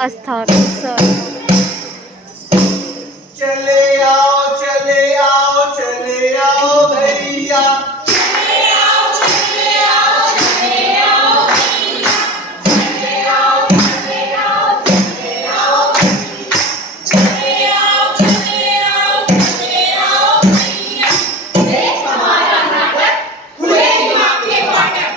अस्थापित sir. चले आओ चले आओ चले आओ भैया, चले आओ चले आओ चले आओ भैया, चले आओ चले आओ चले आओ भैया, चले आओ चले आओ चले आओ भैया। देख हमारा नाटक खुले दिमाग के फाटक,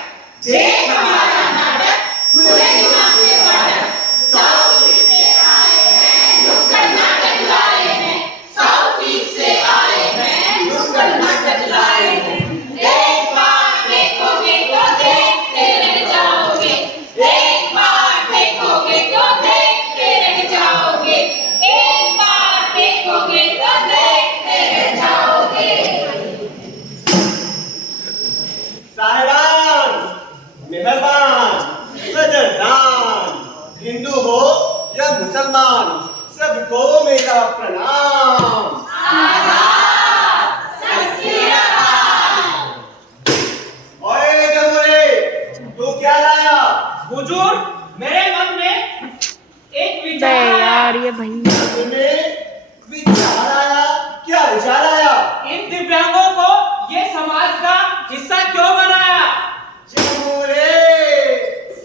देख हमारा नाटक खुले दिमाग के फाटक। साउथ ईस्ट से आए हैं नुक्कड़ नाटक लाए हैं, साउथ ईस्ट से आए हैं नुक्कड़ नाटक लाए हैं। एक बार देखोगे तो देखते रह जाओगे, एक बार देखोगे तो देखते रह जाओगे, एक बार देखोगे तो देखते रह जाओगे। साहिबान, मेहरबान, कदरदान, हिंदू हो या मुसलमान, सबको मेरा प्रणाम। ओए गमोरे, तू क्या लाया? हुजूर, मेरे मन में एक विचार आया। यार ये भैया तुम्हें विचार आया? क्या विचार आया? इन दिव्यांगों को ये समाज का हिस्सा क्यों बनाया? गमोरे,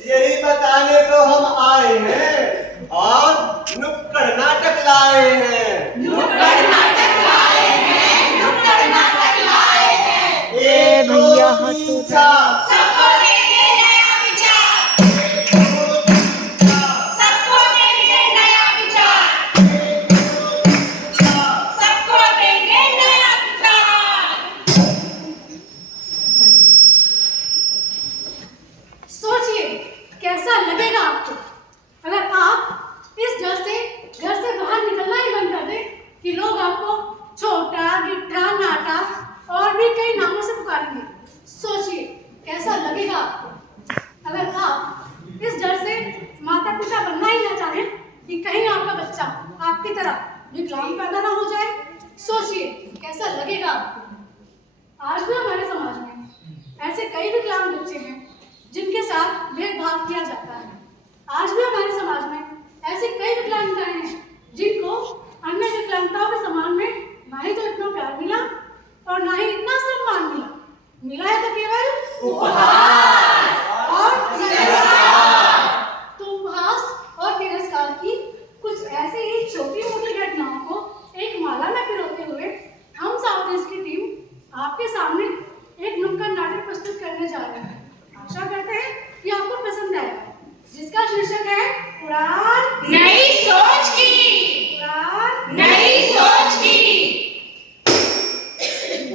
यही बताने तो हम आए हैं और नुक्कड़ नाटक लाए हैं। नुक्कड़ नाटक लाए हैं, नुक्कड़ नाटक लाए हैं। एक भैया दो हाथ तीन उठा। चार, सबको देंगे नया विचार, एक दो तीन चार, सबको देंगे नया विचार, एक दो तीन चार। सबको देंगे नया विचार। सोचिए कैसा लगेगा आपको अगर आप इस डर से बाहर निकलना ही बंद कर दें कि लोग आपको छोटा, गिट्ठा, नाटा और भी कई नामों से पुकारेंगे। सोचिए कैसा लगेगा आपको अगर आप इस डर से माता पिता बनना ही ना चाहें कि कहीं आपका बच्चा आपकी तरह विकलांग पैदा ना हो जाए। सोचिए कैसा लगेगा आपको। आज भी हमारे समाज में ऐसे कई विकलांग बच्चे हैं जिनके साथ भेदभाव किया जाता है। आज भी हमारे समाज में ऐसे कई विकलांगताएं हैं जिनको अन्य विकलांगताओं के समान में ना ही तो इतना प्यार मिला और ना ही इतना सम्मान मिला है तो केवल उपहास और तिरस्कार। तो उपहास और तिरस्कार की कुछ ऐसे ही छोटी मोटी घटनाओं को एक माला में पिरोते हुए हम साउथ ईस्ट की टीम आपके सामने एक नुक्कड़ नाटक प्रस्तुत करने जा रहे हैं। आशा करते हैं कि आपको पसंद आएगा, जिसका शीर्षक है उड़ान नई सोच की, उड़ान नई सोच की।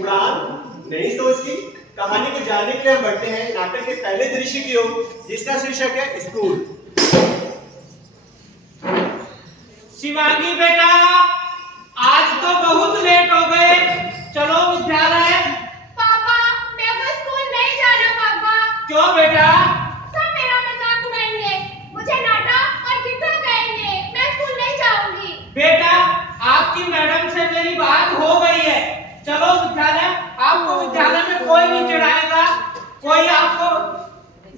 उड़ान नई सोच की कहानी को जानने के लिए हम बढ़ते हैं नाटक के पहले दृश्य की ओर, जिसका शीर्षक है स्कूल। शिवांगी बेटा, आज तो बहुत लेट हो गए, चलो विद्यालय। पापा, मैं वो स्कूल नहीं जाना पापा। क्यों बेटा? सब मेरा मजाक उड़ाएंगे, मुझे नाटा और गिट्टा कहेंगे, मैं स्कूल नहीं जाऊंगी। बेटा, आपकी मैडम से मेरी बात हो गई है, चलो विद्यालय। आपको विद्यालय में कोई नहीं चिढ़ाएगा, कोई आपको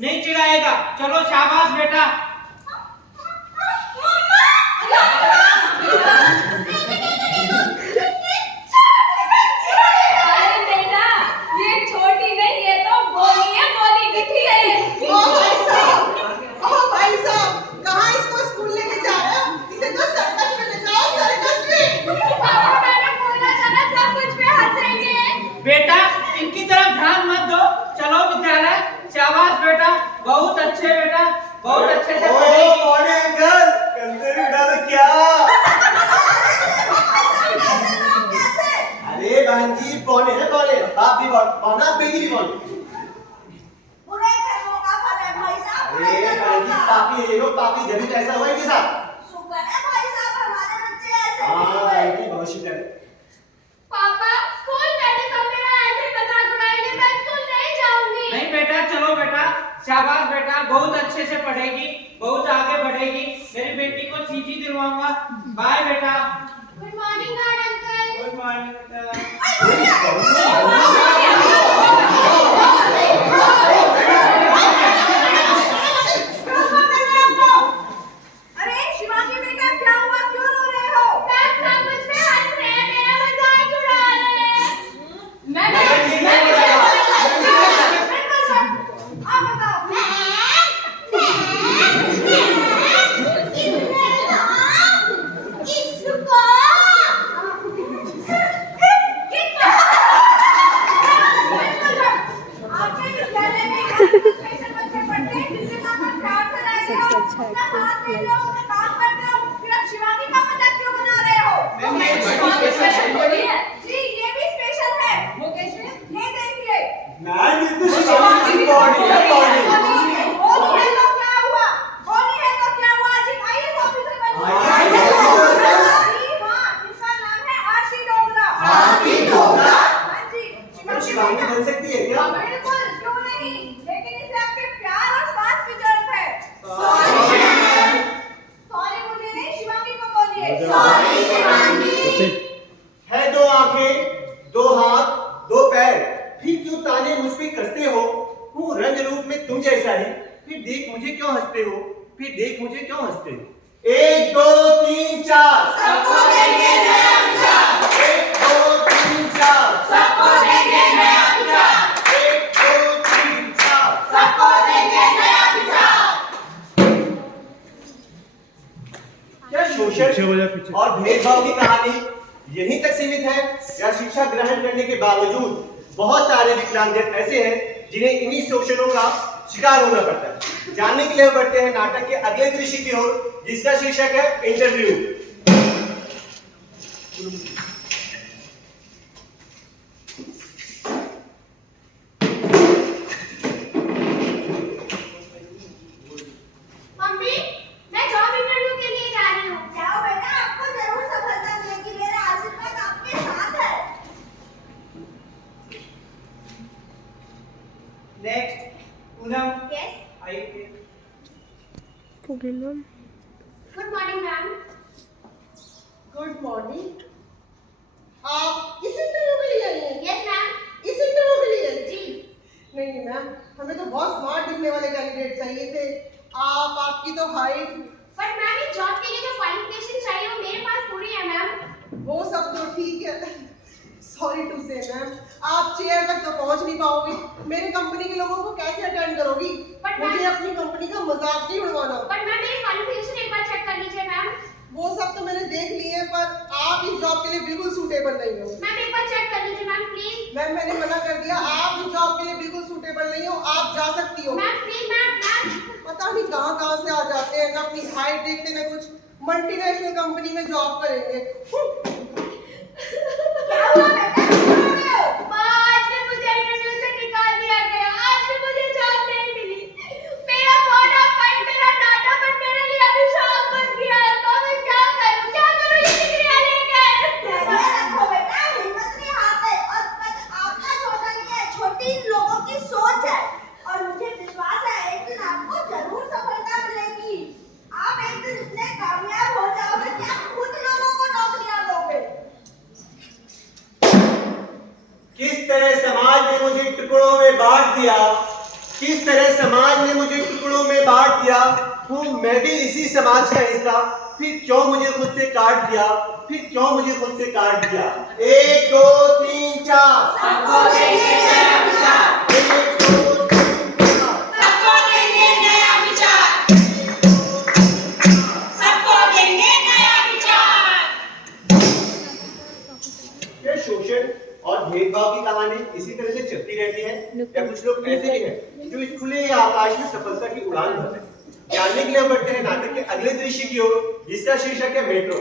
नहीं चिढ़ाएगा। चलो शाबाश बेटा। अरे बेटा, ये छोटी नहीं, ये तो बोली है, बोली गिट्टी है। ओ भाई साहब, कहाँ इसको स्कूल लेके जा रहे हो? इसे तो सर्कस में ले जाओ, सर्कस में। पापा, मैंने बोला था ना, सब मुझ पे हंसेंगे। बेटा, इनकी तरफ ध्यान मत दो, चलो विद्यालय। शाबाश बेटा, बहुत अच्छे बेटा, बहुत अच्छे से ओ पढ़ेगी। कौन है अंकल? कंधे पे उठा दो क्या? अरे बहन जी, कौन है कौन है? आप भी कौन? आप बेटी भी कौन? बुरे कर्मों का फल है भाई साहब, बुरे अरे कर्मों बहन जी, का। पापी है वो, पापी जब भी कैसा हुआ इनके साथ। शुक्र है भाई साहब, हमारे बच्चे ऐसे हाँ नहीं हुए। बहन जी, बहुत शुक्र है। पापा, स्कूल में भी सब मेरा ऐसे मजाक उड़ाएंगे, मैं स्कूल नहीं जाऊंगी। नहीं बेटा, चलो बेटा, शाबाश बेटा, बहुत अच्छे से पढ़ेगी, बहुत आगे बढ़ेगी। मेरी बेटी को चीजी दिलवाऊंगा। बाय बेटा। Good morning guard uncle. Good morning बेटा। अरे शिवांगी तुम लोग अपना काम करते हो, फिर अब शिवानी का मजाक क्यों बना रहे हो? शिवानी स्पेशल थोड़ी है। जी, ये भी स्पेशल है। वो कैसे? ये देखिए। मैम ये तो शिवानी की बॉडी है, बॉडी। होली है तो क्या हुआ? होली है तो क्या हुआ? आज एक IAS ऑफिसर बन गया। IAS जी हाँ, जिसका नाम है आरती डोगरा। आरती डोगरा? हाँ जी। तो शिवानी बन सकती है क्या? बिल्कुल, क्यों नहीं? लेकिन इसे आपके प्यार और साथ की जरूरत है। सॉरी मुझे नहीं, शिवानी को बोलिए। सॉरी शिवानी। है दो आंखें, दो हाथ, दो पैर, फिर क्यों ताने मुझ पे कसते हो? हूँ रंग रूप में तुम जैसा ही, फिर देख मुझे क्यों हंसते हो? फिर देख मुझे क्यों हंसते हो? 1 2 3 4 सबको देंगे नया विचार। 1 2 3 4 सबको देंगे नया विचार। 1 2 3 4 सबको देंगे नया विचार। क्या शोषण और भेदभाव की कहानी यहीं तक सीमित है, या शिक्षा ग्रहण करने के बावजूद बहुत सारे विकलांगजन ऐसे हैं जिन्हें इन्हीं शोषणों का शिकार होना पड़ता है? जानने के लिए बढ़ते हैं नाटक के अगले दृश्य की ओर, जिसका शीर्षक है इंटरव्यू। मम्मी, मैं जॉब इंटरव्यू के लिए जा रही हूँ। जाओ बेटा, आपको जरूर सफलता मिलेगी। मेरा आशीर्वाद आपके साथ है। नेक्स्ट पूनम यस, आइए। Good morning ma'am. Good morning. आप इस इंटरव्यू के लिए आई हैं? Yes ma'am. इस इंटरव्यू के लिए? जी। नहीं मैम, हमें तो बहुत स्मार्ट दिखने वाले कैंडिडेट चाहिए थे। आपकी तो हाइट, बट मैम, इस जॉब के लिए जो क्वालिफिकेशन चाहिए वो मेरे पास पूरी है मैम। वो सब तो ठीक है। सॉरी टू से मैम, आप चेयर तक तो पहुंच नहीं पाओगे। मेरे कंपनी के लोगों को कैसे अटेंड करोगी? But मुझे ma'am- अपनी कंपनी का मजाक नहीं उड़वाना। बट मैम, मेरी क्वालिफिकेशन एक बार चेक कर लीजिए मैम। वो सब तो मैंने देख लिए, पर आप इस जॉब के लिए बिल्कुल सूटेबल नहीं हो। मैम, एक बार चेक कर लीजिए मैम, प्लीज। मैम मैंने मना कर दिया, आप इस जॉब के लिए बिल्कुल सूटेबल नहीं हो। आप जा सकती हो। Ma'am please, ma'am. पता नहीं कहाँ से आ जाते हैं, ना अपनी हाइट देखते ना कुछ। मल्टीनेशनल कंपनी में जॉब करेंगे। क्या हुआ बेटा? आज भी मुझे इंटरव्यू से निकाल दिया गया। आज भी मुझे जॉब नहीं मिली। मेरा बॉर्ड ऑफ कट, मेरा डाटा कट मेरे लिए अभिशाप बन गया है। तो मैं क्या करूं ये डिग्री लेकर? धैर्य रखो बेटा, हिम्मत नहीं हारते। और कद आपका छोटा नहीं है, छोटी लोगों की सोच है। और मुझे विश्वास है एक दिन आपको जरूर सफलता मिलेगी। आप एक दिन इतने कामयाब हो जाओगे कि आप खुद लोगों को नौकरियां दोगे। किस तरह समाज ने मुझे टुकड़ों में बांट दिया, किस तरह समाज ने मुझे टुकड़ों में बांट दिया। हूँ मैं भी इसी समाज का हिस्सा, फिर क्यों मुझे खुद से काट दिया, फिर क्यों मुझे खुद से काट दिया। 1 2 3 4 सबको देंगे नया विचार। 1 2 3 4 सबको देंगे नया विचार। सबको देंगे नया विचार। ये शोषण और भेदभाव की कहानी इसी तरह से चलती रहती है, या कुछ लोग ऐसे भी हैं जो इस खुले आकाश में सफलता की उड़ान भरते हैं? जानने के लिए हम बढ़ते हैं नाटक के अगले दृश्य की ओर, जिसका शीर्षक है मेट्रो।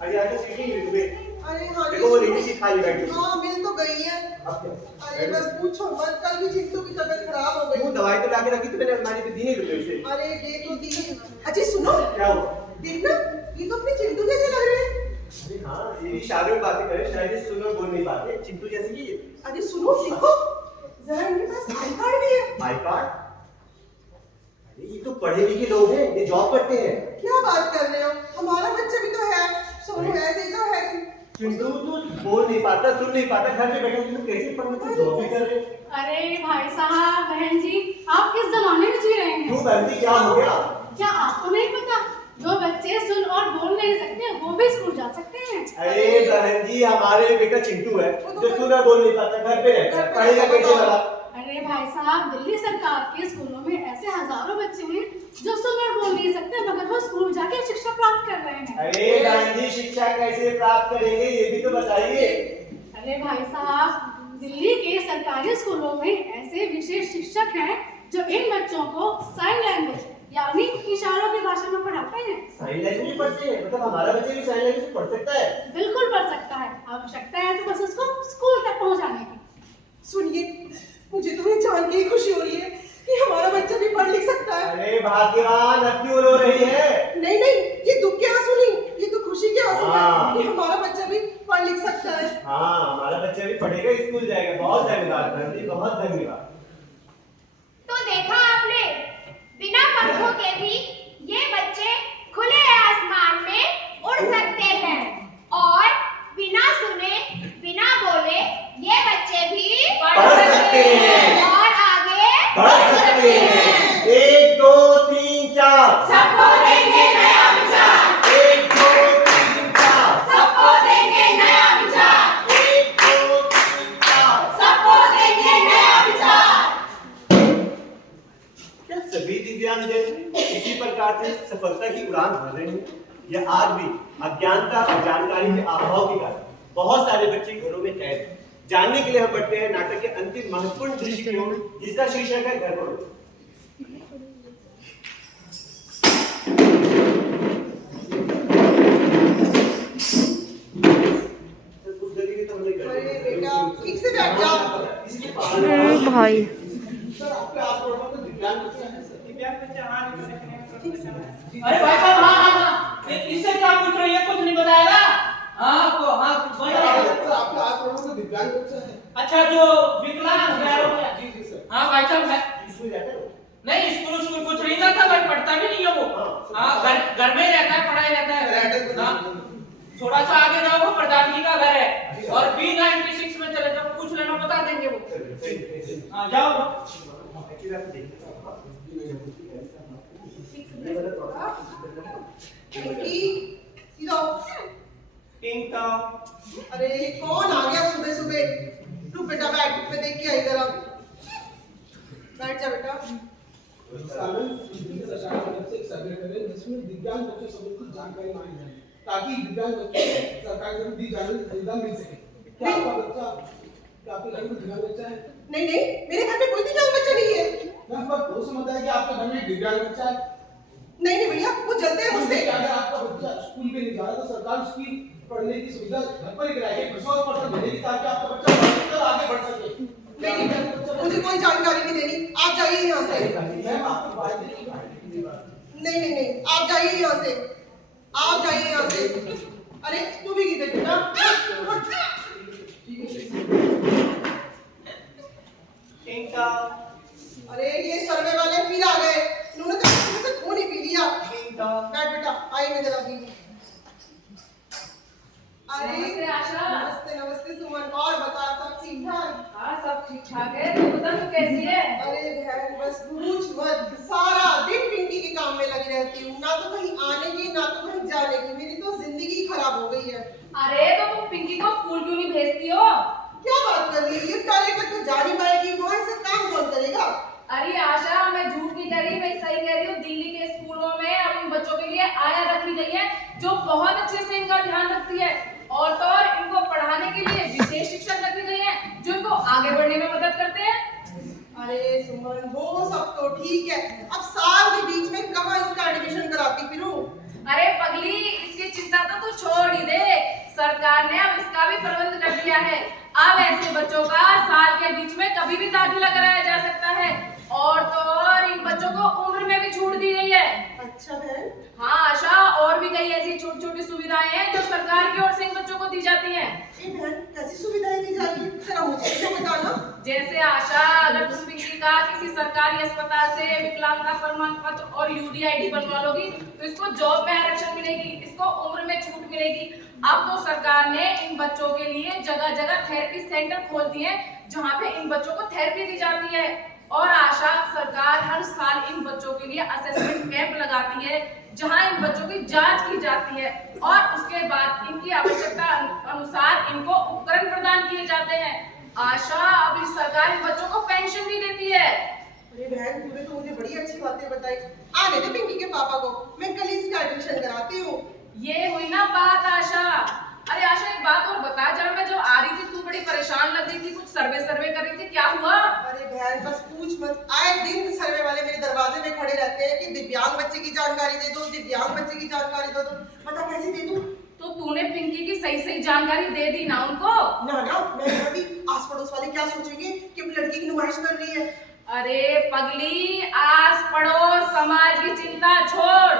अरे आज तो सीटिंग मिल गई। अरे हाँ देखो वो लेडी सी खाली बैठी है। हाँ मिल तो गई है। अब क्या? अरे बस पूछो मत, कल भी चिंटू की तबीयत खराब हो वो गई। दवाई तो लाके रखी थी मैंने अलमारी पे, दी नहीं रुपए उसे। अरे दे तो दी। अच्छा सुनो, क्या हुआ? देखना ये तो अपने चिंटू जैसे लग रहे हैं। अरे हाँ, ये भी शादी में बातें करे, शायद ये सुन और बोल नहीं पाते, चिंटू जैसे कि ये। अरे सुनो देखो, जरा इनके पास आई कार्ड भी है। I card? अरे ये तो पढ़े लिखे लोग हैं, ये जॉब करते हैं। क्या बात कर रहे हो? हमारा बच्चा भी तो है। सोनू ऐसे ही तो है। चिंटू तो बोल नहीं पाता, सुन नहीं पाता, घर पे बैठे तुम कैसे पढ़ने की जॉब भी कर रहे हो? अरे भाई साहब, बहन जी, आप किस जमाने में जी रहे हैं? क्यों बहन जी, क्या हो गया? क्या आपको नहीं पता जो बच्चे सुन और बोल नहीं सकते वो भी स्कूल जा सकते हैं? अरे बहन जी, हमारे बेटा चिंटू है जो सुन और बोल नहीं पाता, घर पे रहता है, पढ़ेगा कैसे वाला? अरे भाई साहब, दिल्ली सरकार के स्कूलों में ऐसे हजारों बच्चे हैं जो सुन और बोल नहीं सकते मगर वो स्कूल जाके शिक्षा प्राप्त कर रहे हैं। अरे बहन जी, शिक्षा कैसे प्राप्त करेंगे ये भी तो बताइए। अरे भाई साहब, दिल्ली के सरकारी स्कूलों में ऐसे विशेष शिक्षक हैं जो इन बच्चों को साइन लैंग्वेज यानी इशारों की भाषा में पढ़ाते हैं। साइन लैंग्वेज पढ़ते हैं, मतलब हमारा बच्चा भी साइन लैंग्वेज पढ़ सकता है? बिल्कुल पढ़ सकता है, आवश्यकता है तो बस उसको स्कूल तक पहुंचाने की। सुनिए, मुझे तो ये जान के ही खुशी हो रही है कि हमारा बच्चा भी पढ़ लिख सकता है। अरे भाग्यवान, अब क्यों रो रही है? नहीं नहीं, ये दुख के आंसू नहीं, ये तो खुशी के आंसू है हाँ। कि हमारा बच्चा भी पढ़ लिख सकता है। हाँ, हमारा बच्चा भी पढ़ेगा, स्कूल जाएगा। बहुत धन्यवाद मैम जी, बहुत धन्यवाद। तो देखा आपने, बिना पंखों के भी ये बच्चे खुले आसमान में उड़ सकते हैं और बिना सुने बिना बोले ये बच्चे भी पढ़ सकते हैं और आगे बढ़ सकते हैं। 1 2 3 4 सबको देंगे नया विचार, 1 2 3 4 सबको देंगे नया विचार, 1 2 3 4। सबको देंगे नया विचार। क्या सभी दिव्यांगजन इसी प्रकार से सफलता की उड़ान भर रहे हैं, या आज भी अज्ञानता और जानकारी के अभाव के कारण बहुत सारे बच्चे घरों में कैद हैं? जानने के लिए हम बढ़ते हैं नाटक के अंतिम महत्वपूर्ण दृश्य की ओर, जिसका शीर्षक है घर पढ़ो। उस गली में तो हमने घर अरे बेटा, ठीक से बैठ जा। भाई सर, आपके आस-पड़ोस में दिव्यांग बच्चे हैं सर? अरे भाई साहब, हाँ हाँ हाँ, इससे क्या पूछ रही है? कुछ नहीं बताएगा? हाँ को हाँ बोल रहा है। आपके आस-पड़ोस में दिव्यांग बच्चा है? अच्छा, जो विकलांग है वो क्या? जी जी सर। हाँ भाई साहब है। स्कूल जाता है वो? नहीं, स्कूल कुछ नहीं जाता, भाई पढ़ता भी नहीं है वो। हाँ, घर में ही रहता है, पढ़ाई रहता है। हाँ, थोड़ा सा आगे जाओ, वो प्रधान जी का घर है और B96 में चले जाओ, पूछ लेना, बता देंगे वो। हाँ जाओ। पिंकी, सीधा हो। टिंका, अरे ये कौन आ गया सुबह सुबह? तू बेटा बैठ पे देख के आई जरा। बैठ जा बेटा। सर्वे करें जिसमें दिव्यांग बच्चों सबको कुछ जानकारी मांगी जाए ताकि दिव्यांग बच्चों को सरकार से दी जाने सुविधा मिल सके। क्या आपका बच्चा, क्या आपके घर में दिव्यांग बच्चा है? नहीं नहीं, मेरे घर में कोई दिव्यांग बच्चा नहीं है। मैं बस वो समझता है कि आपके घर में दिव्यांग बच्चा है। नहीं नहीं भैया, वो जलते हैं मुझसे। अगर आपका बच्चा स्कूल में नहीं जा रहा तो सरकार उसकी पढ़ने की सुविधा घर पर ही कराएगी, रिसोर्स भेजेगी ताकि आपका बच्चा पढ़कर आगे बढ़ सके। नहीं नहीं, मुझे कोई जानकारी नहीं देनी, आप जाइए यहाँ से। मैम आपको बात नहीं नहीं नहीं, आप जाइए यहाँ से, आप जाइए यहाँ से। अरे तू भी किधर बेटा? टिंका, अरे ये सर्वे वाले फिर आ गए, इन्होंने तो मुझसे खून ही पी लिया। टिंका। बैठ बेटा, आई मैं जरा भी। अरे नमस्ते आशा। नमस्ते नमस्ते सुमन, और बता सब ठीक ठाक? हाँ सब ठीक ठाक है। तू बता तू कैसी है? अरे बहन बस पूछ मत, सारा दिन पिंकी के काम में लगी रहती हूँ, ना तो कहीं आने की ना तो कहीं जाने की, मेरी तो जिंदगी खराब हो गई है। अरे तो तुम पिंकी को स्कूल क्यों नहीं भेजती हो? क्या बात कर रही है, ये टॉयलेट तक तो जा नहीं पाएगी, वहाँ से काम कौन करेगा? अरे आशा, मैं झूठ नहीं कह रही, मैं सही कह रही हूँ। दिल्ली के स्कूलों में अब इन बच्चों के लिए आया रखी गई है जो बहुत अच्छे से इनका ध्यान रखती है, और तो और इनको पढ़ाने के लिए विशेष शिक्षक रखी गई है जो इनको आगे बढ़ने में मदद करते हैं। अरे सुमन, वो सब तो ठीक है, अब साल के बीच में कहाँ इसका एडमिशन कराती फिरूं? अरे पगली, इसकी चिंता तो तू छोड़ ही दे, सरकार ने अब इसका भी प्रबंध कर दिया है। अब ऐसे बच्चों का साल के बीच में कभी भी दाखिला कराया जा सकता है, और तो और इन बच्चों को उम्र में भी छूट दी गई है। अच्छा बहन। हाँ आशा, और भी कई ऐसी छोटी छोटी सुविधाएं हैं जो सरकार की ओर से इन बच्चों को दी जाती हैं। ए बहन, कैसी सुविधाएं दी जाती है, जरा मुझे भी बताना। जैसे आशा, अगर तुम पिंकी का किसी सरकारी अस्पताल से विकलांगता प्रमाण पत्र और UDID बनवा लोगी तो इसको जॉब में आरक्षण मिलेगी, इसको उम्र में छूट मिलेगी। अब तो सरकार ने इन बच्चों के लिए जगह जगह थेरेपी सेंटर खोल दिए हैं जहाँ पे इन बच्चों को थेरेपी दी जाती है। और आशा, सरकार हर साल इन बच्चों के लिए असेसमेंट कैंप लगाती है जहां इन बच्चों की जांच की जाती है, और उसके बाद इनकी आवश्यकता अनुसार इनको उपकरण प्रदान किए जाते हैं। आशा, अब इस सरकार इन बच्चों को पेंशन भी देती है। अरे बहन, तूने तो मुझे बड़ी अच्छी बातें बताई। आने दे पिंकी के पापा को, मैं कल ही इसका एडमिशन कराती हूँ। ये हुई ना बात आशा। अरे आशा, एक बात और बता, जरा मैं जब आ रही थी तू बड़ी परेशान लग रही थी, कुछ सर्वे कर रही थी, क्या हुआ? अरे बहन, यार बस पूछ मत, आए दिन सर्वे वाले मेरे दरवाजे में खड़े रहते हैं कि दिव्यांग बच्चे की जानकारी दे दो, दिव्यांग बच्चे की जानकारी दे दो। पता कैसे दे दूं? तो तूने पिंकी की सही सही जानकारी दे दी ना उनको? ना मैं अभी आस पड़ोस वाले क्या सोचेंगे कि अपनी लड़की की नुमाइश कर रही है। अरे पगली, आस पड़ोस समाज की चिंता छोड़,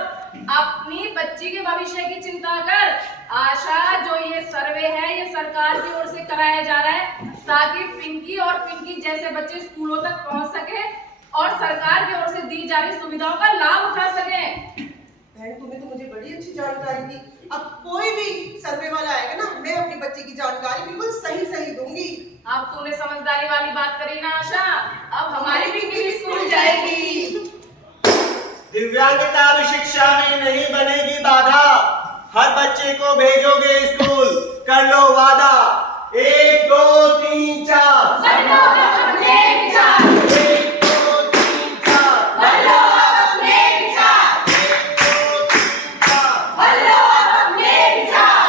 अपनी बच्ची के भविष्य की चिंता कर। आशा, जो ये सर्वे है ये सरकार की ओर से कराया जा रहा है ताकि पिंकी और पिंकी जैसे बच्चे स्कूलों तक पहुंच सके और सरकार की ओर से दी जा रही सुविधाओं का लाभ उठा सके। बहन तुमने तो मुझे बड़ी अच्छी जानकारी दी। अब कोई भी सर्वे वाला आएगा ना, मैं अपनी बच्ची की जानकारी बिल्कुल सही दूंगी। अब तूने समझदारी वाली बात करी ना आशा, अब हमारी पिंकी भी स्कूल जाएगी। दिव्यांगता भी शिक्षा में नहीं बनेगी बाधा, हर बच्चे को भेजोगे स्कूल, कर लो वादा। 1 2 3 4 बनो अपने विचार, 1 2 3 4 बनो अपने विचार, 1 2 3 4। बनो अपने विचार।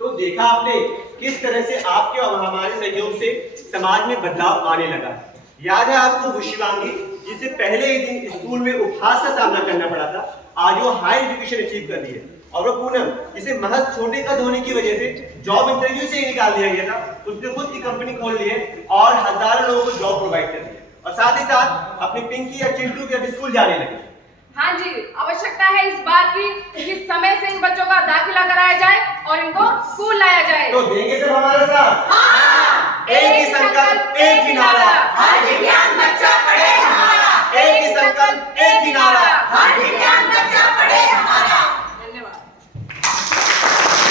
तो देखा आपने किस तरह से आपके और हमारे सहयोग से समाज में बदलाव आने लगा। याद है आपको वो शिवांगी जिसे पहले ही दिन स्कूल में उपहास का सामना करना पड़ा था, आज वो हाई एजुकेशन अचीव कर रही है। और वो पूनम जिसे महज छोटे कद होने की वजह से जॉब इंटरव्यू से ही निकाल दिया गया था, उसने खुद की कंपनी खोल ली है और हजारों लोगों को जॉब प्रोवाइड कर दी है। और साथ ही साथ अपनी पिंकी या चिंटू के अब स्कूल जाने लगे। हाँ जी, आवश्यकता है इस बात की कि समय से इन बच्चों का दाखिला कराया जाए और इनको स्कूल लाया जाए। तो देंगे सब हमारे साथ? हाँ। एक ही संकल्प, एक ही नारा। हर दिव्यांग